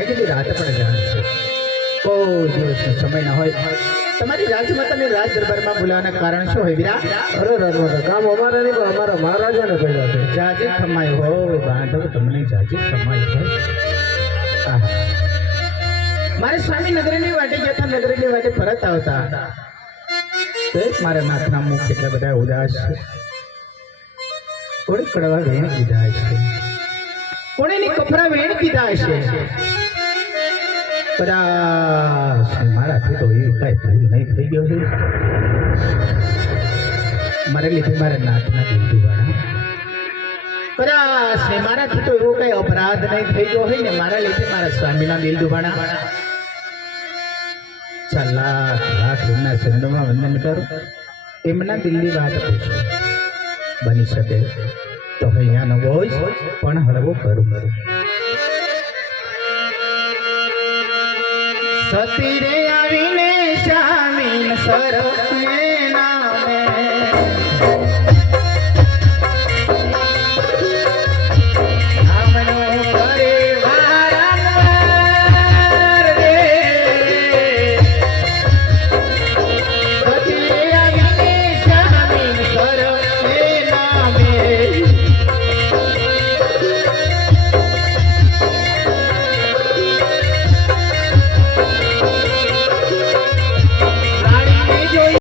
વૈગી રાત પણ જાણશે કોઈ દિવસનો સમય ન હોય તમારી રાજમાતાને રાજ દરબારમાં બોલાવાના કારણ શું હોય વીરા? અરે રાજમાતા કામ અમારે નહીં પણ અમારા મહારાજાને પડ્યા છે. જાજી ખમાય હોય બાંધવ તમને જાજી ખમાય હોય. આહા. મારે સ્વામી નગરની વાટે જતા નગરની વાટે પરત આવતા તો મારા નાથના મુખ કેટલા બધા ઉદાસ છે. કોણે કડવા વેણ કીધા છે, કોણે ની કપરા વેણ કીધા છે. કદાચ મારાથી તો એ કઈ ભૂલ નહીં થઈ ગયો છે. મારે લીધે મારા નાથના દિલ દુભાણા. કદાચ મારાથી તો એવો કઈ અપરાધ નહીં થઈ ગયો હોય ને મારા લીધે મારા સ્વામીના દિલ દુભાણા. ચાલ લાખ લાખ એમના ચરણોમાં વંદન કરું, એમના દિલની વાત પૂછો. બની શકે તો અહીંયા ન હોય પણ હળવો કરું. સતી રે આવીને શામીન સરને નામે